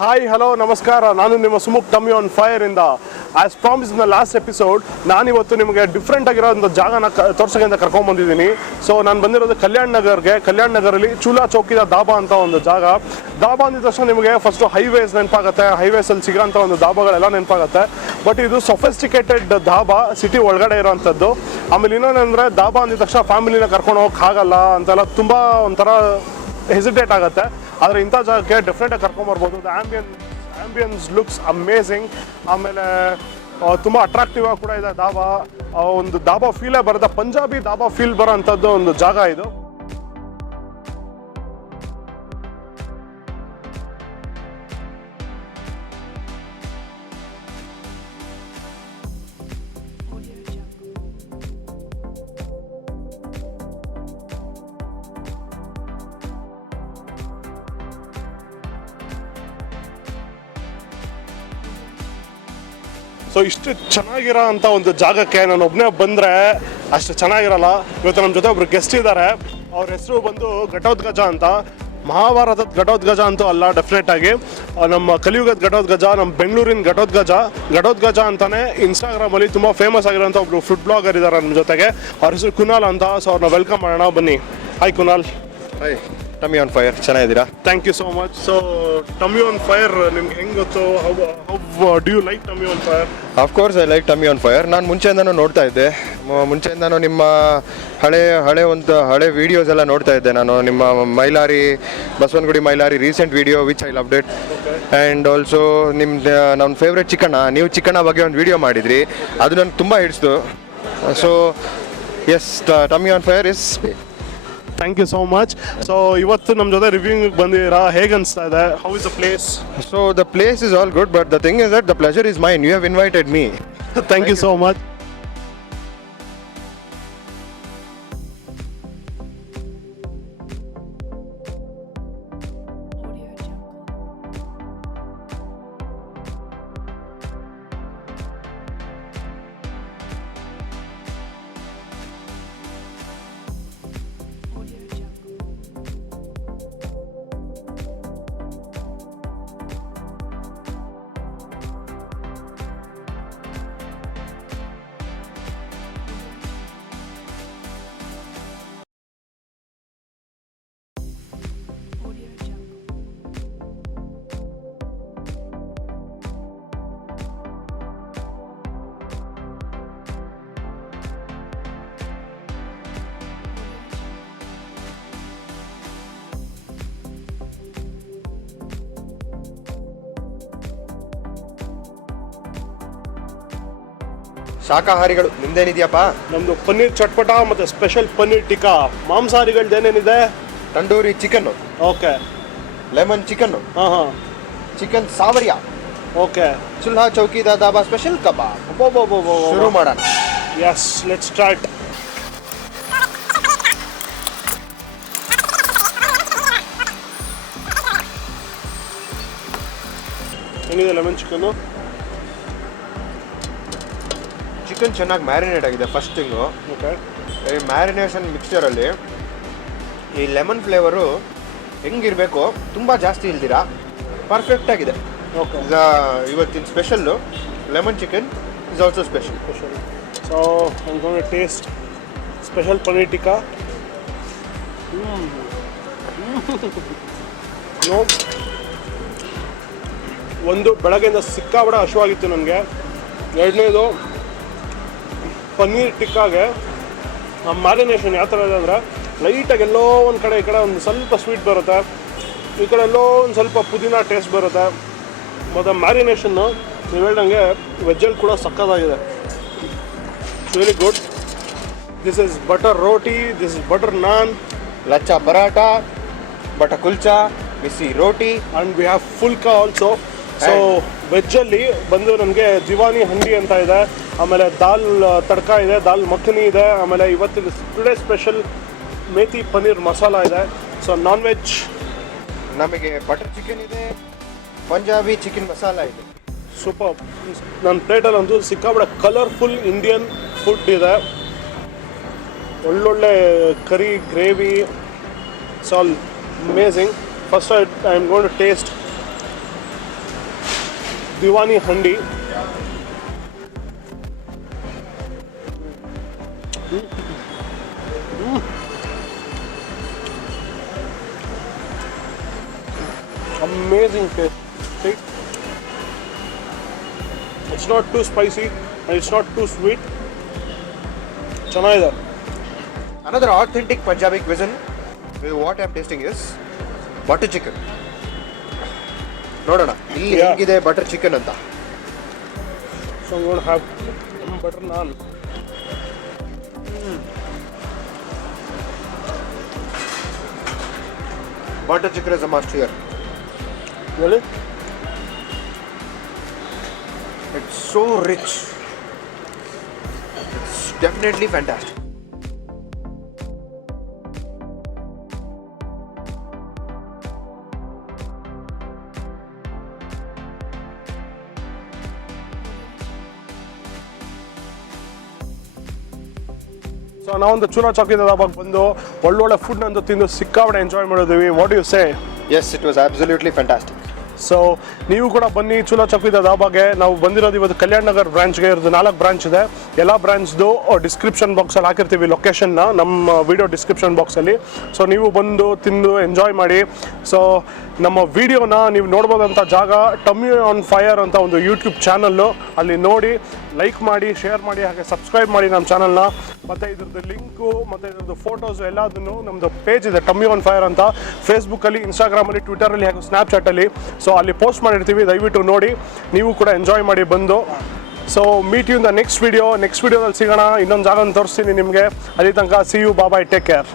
Hi hello ನಮಸ್ಕಾರ, ನಾನು ನಿಮ್ಮ ಸುಮುಖ್ ಟಮ್ಮಿ ಆನ್ ಫೈರ್ ಇಂದ. As promise in the last episode ನಾನಿವತ್ತು ನಿಮಗೆ ಡಿಫ್ರೆಂಟ್ ಆಗಿರೋ ಒಂದು ಜಾಗನ ತೋರ್ಸೋಕೆ ಕರ್ಕೊಂಡು ಬಂದಿದ್ದೀನಿ. ಸೊ ನಾನು ಬಂದಿರೋದು ಕಲ್ಯಾಣ್ ನಗರಲ್ಲಿ ಚೂಲಾ ಚೌಕಿದ ಧಾಬಾ ಅಂತ ಒಂದು ಜಾಗ. ಧಾಬಾ ಅಂದಿದ ತಕ್ಷಣ ನಿಮಗೆ ಫಸ್ಟು ಹೈವೇಸ್ ನೆನಪಾಗುತ್ತೆ, ಹೈವೇಸಲ್ಲಿ ಸಿಗೋಂಥ ಒಂದು ಧಾಬಾಗಳೆಲ್ಲ ನೆನಪಾಗುತ್ತೆ. ಬಟ್ ಇದು ಸೊಫಿಸ್ಟಿಕೇಟೆಡ್ ಧಾಬಾ, ಸಿಟಿ ಒಳಗಡೆ ಇರೋವಂಥದ್ದು. ಆಮೇಲೆ ಇನ್ನೊಂದಂದರೆ ಧಾಬಾ ಅಂದಿದ ತಕ್ಷಣ ಫ್ಯಾಮಿಲಿನ ಕರ್ಕೊಂಡು ಹೋಗೋಕ್ಕಾಗಲ್ಲ ಅಂತೆಲ್ಲ ತುಂಬ ಒಂಥರ ಹೆಸಿಟೇಟ್ ಆಗುತ್ತೆ. ಆದರೆ ಇಂಥ ಜಾಗಕ್ಕೆ ಡೆಫಿನೆಟಾಗಿ ಕರ್ಕೊಂಬರ್ಬೋದು. The ambience looks amazing. ಆಮೇಲೆ ತುಂಬ ಅಟ್ರಾಕ್ಟಿವ್ ಆಗಿ ಕೂಡ ಇದೆ ಧಾಬಾ. ಒಂದು ಧಾಬಾ ಫೀಲೇ ಬರುತ್ತೆ, ಪಂಜಾಬಿ ಧಾಬಾ ಫೀಲ್ ಬರೋ ಅಂಥದ್ದು ಒಂದು ಜಾಗ ಇದು. ಸೊ ಇಷ್ಟು ಚೆನ್ನಾಗಿರೋ ಅಂಥ ಒಂದು ಜಾಗಕ್ಕೆ ನಾನು ಒಬ್ಬನೇ ಬಂದರೆ ಅಷ್ಟು ಚೆನ್ನಾಗಿರಲ್ಲ. ಇವತ್ತು ನಮ್ಮ ಜೊತೆ ಒಬ್ರು ಗೆಸ್ಟ್ ಇದ್ದಾರೆ. ಅವ್ರ ಹೆಸರು ಬಂದು ಘಟೋತ್ಕಚ ಅಂತ. ಮಹಾಭಾರತದ ಘಟೋತ್ಕಚ ಅಂತೂ ಅಲ್ಲ, ಡೆಫಿನೆಟಾಗಿ ನಮ್ಮ ಕಲಿಯುಗದ ಘಟೋತ್ಕಚ, ನಮ್ಮ ಬೆಂಗಳೂರಿನ ಘಟೋತ್ಕಚ ಅಂತಲೇ ಇನ್ಸ್ಟಾಗ್ರಾಮಲ್ಲಿ ತುಂಬ ಫೇಮಸ್ ಆಗಿರೋಂಥ ಒಬ್ರು ಫುಡ್ ಬ್ಲಾಗರ್ ಇದ್ದಾರೆ ನಮ್ಮ ಜೊತೆಗೆ. ಅವ್ರ ಹೆಸರು ಕುನಾಲ್ ಅಂತ. ಸೊ ಅವ್ರನ್ನ ವೆಲ್ಕಮ್ ಮಾಡೋಣ, ಬನ್ನಿ. Hi Kunal. Hi Tummy on Fire, ಚೆನ್ನಾಗಿದ್ದೀರಾ? Thank you so much. So Tummy on Fire ನಿಮ್ಗೆ ಹೆಂಗೆ ಗೊತ್ತು? How do you like Tummy on Fire? Of course I like Tummy on Fire. ನಾನು ಮುಂಚೆಯಿಂದನೂ ನೋಡ್ತಾ ಇದ್ದೆ, ಮುಂಚೆಯಿಂದನೂ ನಿಮ್ಮ ಹಳೆ ವೀಡಿಯೋಸ್ ಎಲ್ಲ ನೋಡ್ತಾ ಇದ್ದೆ ನಾನು. ನಿಮ್ಮ Mylari, Basavanagudi Mylari recent video which I loved it. And also ನನ್ನ ಫೇವ್ರೆಟ್ ನೀವು ಚಿಕಣ್ಣ ಬಗ್ಗೆ ಒಂದು ವೀಡಿಯೋ ಮಾಡಿದ್ರಿ, ಅದು ನನಗೆ ತುಂಬ ಹಿಡಿಸ್ತು. So yes, Tummy on Fire is. Thank you so much. So ಇವತ್ತು ನಮ್ಮ ಜೊತೆ ರಿವ್ಯೂಂಗ್ ಬಂದಿದ್ದೀರಾ, ಹೇಗೆ ಅನಿಸ್ತಾ ಇದೆ? How is the place? So the place is all good, but the thing is that the pleasure is mine. You have invited me. Thank you so much. ಶಾಕಾಹಾರಿಗಳು ನಿಮ್ದೇನಿದೆಯಪ್ಪ? ನಮ್ಮದು ಪನ್ನೀರ್ ಚಟ್ಪಟ ಮತ್ತು ಸ್ಪೆಷಲ್ ಪನ್ನೀರ್ ಟಿಕ್ಕಾ. ಮಾಂಸಾಹಾರಿಗಳ್ದು ಏನೇನಿದೆ? Tandoori chicken, okay. Lemon chicken, ಹಾಂ. Chicken ಸಾವರಿಯಾ, okay. Chulha Chowki Da Dhaba special kebab. ಶುರು ಮಾಡೋಣ. Yes, let's start. ಏನಿದೆ ಲೆಮನ್ ಚಿಕನ್ನು? ಚಿಕನ್ ಚೆನ್ನಾಗಿ ಮ್ಯಾರಿನೇಟ್ ಆಗಿದೆ ಫಸ್ಟ್ ಥಿಂಗು. ಓಕೆ. ಈ ಮ್ಯಾರಿನೇಷನ್ ಮಿಕ್ಸ್ಚರಲ್ಲಿ ಈ ಲೆಮನ್ ಫ್ಲೇವರು ಹೆಂಗಿರಬೇಕು, ತುಂಬ ಜಾಸ್ತಿ ಇಲ್ದಿರಾ ಪರ್ಫೆಕ್ಟ್ ಆಗಿದೆ. ಓಕೆ. ಇವತ್ತಿನ special lemon chicken is also special. So I gone to taste special paneer tikka. ಒಂದು, ಬೆಳಗ್ಗೆಯಿಂದ ಸಿಕ್ಕಾಬಡ ಹಸಿವಾಗಿತ್ತು ನನಗೆ. ಎರಡನೇದು, ಪನ್ನೀರ್ ಟಿಕ್ಕಾಗೆ ಮ್ಯಾರಿನೇಷನ್ ಯಾವ ಥರ ಇದೆ ಅಂದರೆ, ಲೈಟಾಗಿ ಎಲ್ಲೋ ಒಂದು ಕಡೆ ಈ ಕಡೆ ಒಂದು ಸ್ವಲ್ಪ ಸ್ವೀಟ್ ಬರುತ್ತೆ, ಈ ಕಡೆ ಎಲ್ಲೋ ಒಂದು ಸ್ವಲ್ಪ ಪುದೀನ ಟೇಸ್ಟ್ ಬರುತ್ತೆ. ಮತ್ತು ಮ್ಯಾರಿನೇಷನ್ನು ನೀವು ಹೇಳ್ದಂಗೆ ವೆಜ್ಜಲ್ಲಿ ಕೂಡ ಸಕ್ಕತ್ತಾಗಿದೆ. Very good. This is butter roti, this is butter naan, lachha paratha, butter kulcha, ಬಿಸಿ roti, and we have phulka also. So ವೆಜ್ಜಲ್ಲಿ ಬಂದು ನನಗೆ ದಿವಾನಿ ಹಂಡಿ ಅಂತ ಇದೆ, ಆಮೇಲೆ ದಾಲ್ ತಡ್ಕ ಇದೆ, ದಾಲ್ ಮಖನಿ ಇದೆ, ಆಮೇಲೆ ಇವತ್ತಿನ ಟುಡೇ ಸ್ಪೆಷಲ್ ಮೇಥಿ ಪನ್ನೀರ್ ಮಸಾಲ ಇದೆ. ಸೊ ನಾನ್ ವೆಜ್ ನಮಗೆ ಬಟರ್ ಚಿಕನ್ ಇದೆ, ಪಂಜಾಬಿ ಚಿಕನ್ ಮಸಾಲ ಇದೆ. ಸೂಪರ್. ನನ್ನ ಪ್ಲೇಟಲ್ಲಂತೂ ಸಿಕ್ಕಾಬಿಡ ಕಲರ್ಫುಲ್ ಇಂಡಿಯನ್ ಫುಡ್ ಇದೆ. ಒಳ್ಳೊಳ್ಳೆ curry gravy. It's all amazing. First I am going to taste diwani handi. Amazing taste. See? It's not too spicy and it's not too sweet. ಚೆನ್ನಾಗಿದೆ. Another authentic Punjabi cuisine, what I'm tasting is butter chicken. ನೋಡೋಣ ಇಲ್ಲಿ ಹೇಗಿದೆ butter chicken ಅಂತ. So I'm going to have butter naan. Butter chicken is a must here. Really? It's so rich. It's definitely fantastic. So ನಾವೊಂದು ಚೂಲಾ ಚೌಕಿ the ಧಾಬಾಗೆ ಬಂದು ಒಳ್ಳೊಳ್ಳೆ food ಅಂತೂ ತಿಂದು ಸಿಕ್ಕಾಪಟ್ಟೆ ಎಂಜಾಯ್ ಮಾಡಿದ್ವಿ. What you say? Yes, it was absolutely fantastic. So ನೀವು ಕೂಡ ಬನ್ನಿ ಚೂಲಾ ಚೌಕಿ ದ ಧಾಬಾಗೆ. ನಾವು ಬಂದಿರೋದು ಇವತ್ತು ಕಲ್ಯಾಣ್ ನಗರ್ ಬ್ರಾಂಚ್ಗೆ. ಇರೋದು 4 ಬ್ರಾಂಚ್ ಇದೆ. ಎಲ್ಲ ಬ್ರಾಂಚ್ದು ಡಿಸ್ಕ್ರಿಪ್ಷನ್ ಬಾಕ್ಸಲ್ಲಿ ಹಾಕಿರ್ತೀವಿ ಲೊಕೇಶನ್ನ, ನಮ್ಮ ವಿಡಿಯೋ ಡಿಸ್ಕ್ರಿಪ್ಷನ್ ಬಾಕ್ಸಲ್ಲಿ. ಸೊ ನೀವು ಬಂದು ತಿಂದು ಎಂಜಾಯ್ ಮಾಡಿ. ಸೊ ನಮ್ಮ ವಿಡಿಯೋನ ನೀವು ನೋಡ್ಬೋದಂಥ ಜಾಗ ಟಮ್ಮಿ ಆನ್ ಫೈರ್ ಅಂತ ಒಂದು ಯೂಟ್ಯೂಬ್ ಚಾನಲ್ಲು, ಅಲ್ಲಿ ನೋಡಿ ಲೈಕ್ ಮಾಡಿ, ಶೇರ್ ಮಾಡಿ, ಹಾಗೆ ಸಬ್ಸ್ಕ್ರೈಬ್ ಮಾಡಿ ನಮ್ಮ ಚಾನಲ್ನ. ಮತ್ತು ಇದ್ರದ್ದು ಲಿಂಕು ಮತ್ತು ಇದ್ರದ್ದು ಫೋಟೋಸು ಎಲ್ಲದನ್ನು ನಮ್ಮದು ಪೇಜ್ ಇದೆ ಟಮ್ಮಿ ಆನ್ ಫೈರ್ ಅಂತ, ಫೇಸ್ಬುಕ್ಕಲ್ಲಿ, ಇನ್ಸ್ಟಾಗ್ರಾಮಲ್ಲಿ, ಟ್ವಿಟರಲ್ಲಿ ಹಾಗೂ ಸ್ನ್ಯಾಪ್ಚಾಟಲ್ಲಿ. ಸೊ ಅಲ್ಲಿ ಪೋಸ್ಟ್ ಮಾಡಿರ್ತೀವಿ, ದಯವಿಟ್ಟು ನೋಡಿ, ನೀವು ಕೂಡ ಎಂಜಾಯ್ ಮಾಡಿ ಬಂದು. So meet you in the next ವಿಡಿಯೋದಲ್ಲಿ ಸಿಗೋಣ. ಇನ್ನೊಂದು ಜಾಗನ ತೋರಿಸ್ತೀನಿ ನಿಮಗೆ. ಅಲ್ಲಿ ತನಕ see you, bye, take care.